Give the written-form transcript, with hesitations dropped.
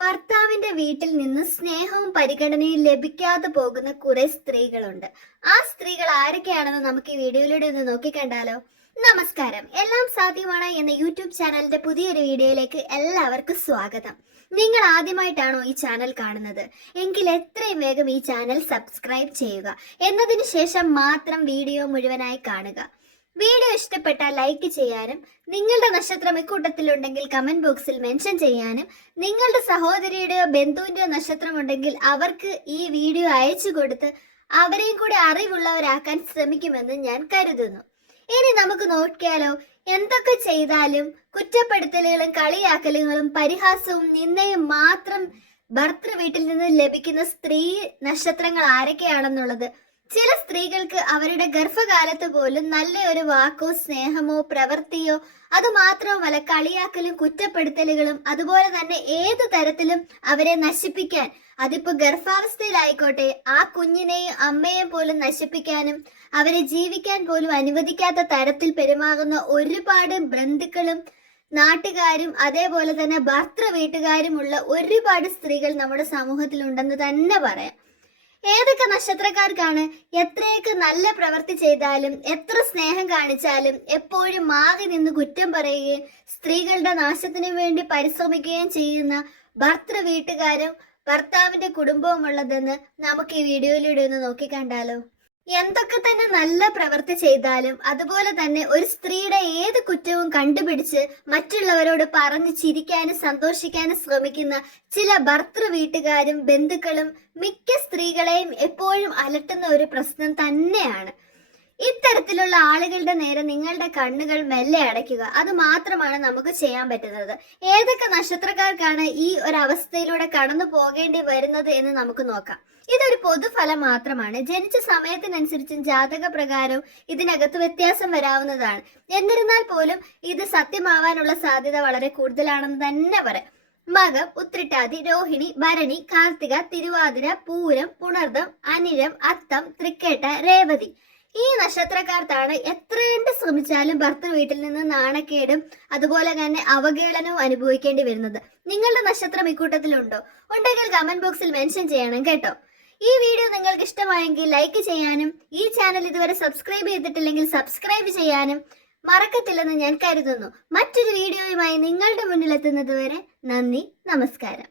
ഭർത്താവിന്റെ വീട്ടിൽ നിന്ന് സ്നേഹവും പരിഗണനയും ലഭിക്കാതെ പോകുന്ന കുറെ സ്ത്രീകളുണ്ട്. ആ സ്ത്രീകൾ ആരൊക്കെയാണെന്ന് നമുക്ക് ഈ വീഡിയോയിലൂടെ ഒന്ന് നോക്കിക്കണ്ടാലോ. നമസ്കാരം, എല്ലാം സാധ്യമാണ് എന്ന യൂട്യൂബ് ചാനലിന്റെ പുതിയൊരു വീഡിയോയിലേക്ക് എല്ലാവർക്കും സ്വാഗതം. നിങ്ങൾ ആദ്യമായിട്ടാണോ ഈ ചാനൽ കാണുന്നത് എങ്കിൽ എത്രയും വേഗം ഈ ചാനൽ സബ്സ്ക്രൈബ് ചെയ്യുക. എന്നതിന് ശേഷം മാത്രം വീഡിയോ മുഴുവനായി കാണുക. വീഡിയോ ഇഷ്ടപ്പെട്ടാൽ ലൈക്ക് ചെയ്യാനും നിങ്ങളുടെ നക്ഷത്രം ഇക്കൂട്ടത്തിലുണ്ടെങ്കിൽ കമന്റ് ബോക്സിൽ മെൻഷൻ ചെയ്യാനും നിങ്ങളുടെ സഹോദരിയുടെയോ ബന്ധുവിന്റെയോ നക്ഷത്രം ഉണ്ടെങ്കിൽ അവർക്ക് ഈ വീഡിയോ അയച്ചു കൊടുത്ത് അവരെയും കൂടി അറിവുള്ളവരാക്കാൻ ശ്രമിക്കുമെന്ന് ഞാൻ കരുതുന്നു. ഇനി നമുക്ക് നോക്കിയാലോ. എന്തൊക്കെ ചെയ്താലും കുറ്റപ്പെടുത്തലുകളും കളിയാക്കലുകളും പരിഹാസവും നിന്ദയും മാത്രം ഭർത്തൃ വീട്ടിൽ നിന്ന് ലഭിക്കുന്ന സ്ത്രീ നക്ഷത്രങ്ങൾ ആരൊക്കെയാണെന്നുള്ളത്. ചില സ്ത്രീകൾക്ക് അവരുടെ ഗർഭകാലത്ത് പോലും നല്ല ഒരു വാക്കോ സ്നേഹമോ പ്രവൃത്തിയോ, അത് മാത്രവുമല്ല കളിയാക്കലും കുറ്റപ്പെടുത്തലുകളും അതുപോലെ തന്നെ ഏത് തരത്തിലും അവരെ നശിപ്പിക്കാൻ, അതിപ്പോ ഗർഭാവസ്ഥയിലായിക്കോട്ടെ, ആ കുഞ്ഞിനെയും അമ്മയെയും പോലും നശിപ്പിക്കാനും അവരെ ജീവിക്കാൻ പോലും അനുവദിക്കാത്ത തരത്തിൽ പെരുമാറുന്ന ഒരുപാട് ബന്ധുക്കളും നാട്ടുകാരും അതേപോലെ തന്നെ ഭർത്തൃ വീട്ടുകാരുമുള്ള ഒരുപാട് സ്ത്രീകൾ നമ്മുടെ സമൂഹത്തിൽ ഉണ്ടെന്ന് തന്നെ പറയാം. ഏതൊക്കെ നക്ഷത്രക്കാർക്കാണ് എത്രയൊക്കെ നല്ല പ്രവൃത്തി ചെയ്താലും എത്ര സ്നേഹം കാണിച്ചാലും എപ്പോഴും മാറി നിന്ന് കുറ്റം പറയുകയും സ്ത്രീകളുടെ നാശത്തിനു വേണ്ടി പരിശ്രമിക്കുകയും ചെയ്യുന്ന ഭർത്തൃ വീട്ടുകാരും ഭർത്താവിന്റെ കുടുംബവും ഉള്ളതെന്ന് നമുക്ക് ഈ വീഡിയോയിലൂടെ ഒന്ന് നോക്കിക്കണ്ടാലോ. എന്തൊക്കെ തന്നെ നല്ല പ്രവൃത്തി ചെയ്താലും അതുപോലെ തന്നെ ഒരു സ്ത്രീയുടെ ഏത് കുറ്റവും കണ്ടുപിടിച്ച് മറ്റുള്ളവരോട് പറഞ്ഞ് ചിരിക്കാനും സന്തോഷിക്കാനും ശ്രമിക്കുന്ന ചില ഭർത്തൃ വീട്ടുകാരും ബന്ധുക്കളും മിക്ക സ്ത്രീകളെയും എപ്പോഴും അലട്ടുന്ന ഒരു പ്രശ്നം തന്നെയാണ്. ഇത്തരത്തിലുള്ള ആളുകളുടെ നേരെ നിങ്ങളുടെ കണ്ണുകൾ മെല്ലെ അടയ്ക്കുക. അത് മാത്രമാണ് നമുക്ക് ചെയ്യാൻ പറ്റുന്നത്. ഏതൊക്കെ നക്ഷത്രക്കാർക്കാണ് ഈ ഒരു അവസ്ഥയിലൂടെ കടന്നു പോകേണ്ടി വരുന്നത് എന്ന് നമുക്ക് നോക്കാം. ഇതൊരു പൊതുഫലം മാത്രമാണ്. ജനിച്ച സമയത്തിനനുസരിച്ചും ജാതക പ്രകാരവും ഇതിനകത്ത് വ്യത്യാസം വരാവുന്നതാണ്. എന്നിരുന്നാൽ പോലും ഇത് സത്യമാവാനുള്ള സാധ്യത വളരെ കൂടുതലാണെന്ന് തന്നെ പറയാം. മകം, ഉത്രിട്ടാതി, രോഹിണി, ഭരണി, കാർത്തിക, തിരുവാതിര, പൂരം, പുണർദം, അനിഴം, അത്തം, തൃക്കേട്ട, രേവതി ഈ നക്ഷത്രക്കാർത്താണ് എത്രയുണ്ട് ശ്രമിച്ചാലും ഭർത്തൃ വീട്ടിൽ നിന്ന് നാണക്കേടും അതുപോലെ തന്നെ അവഹേളനവും അനുഭവിക്കേണ്ടി വരുന്നത്. നിങ്ങളുടെ നക്ഷത്രം ഇക്കൂട്ടത്തിലുണ്ടോ? ഉണ്ടെങ്കിൽ കമന്റ് ബോക്സിൽ മെൻഷൻ ചെയ്യണം കേട്ടോ. ഈ വീഡിയോ നിങ്ങൾക്ക് ഇഷ്ടമായെങ്കിൽ ലൈക്ക് ചെയ്യാനും ഈ ചാനൽ ഇതുവരെ സബ്സ്ക്രൈബ് ചെയ്തിട്ടില്ലെങ്കിൽ സബ്സ്ക്രൈബ് ചെയ്യാനും മറക്കത്തില്ലെന്ന് ഞാൻ കരുതുന്നു. മറ്റൊരു വീഡിയോയുമായി നിങ്ങളുടെ മുന്നിലെത്തുന്നത് വരെ നന്ദി, നമസ്കാരം.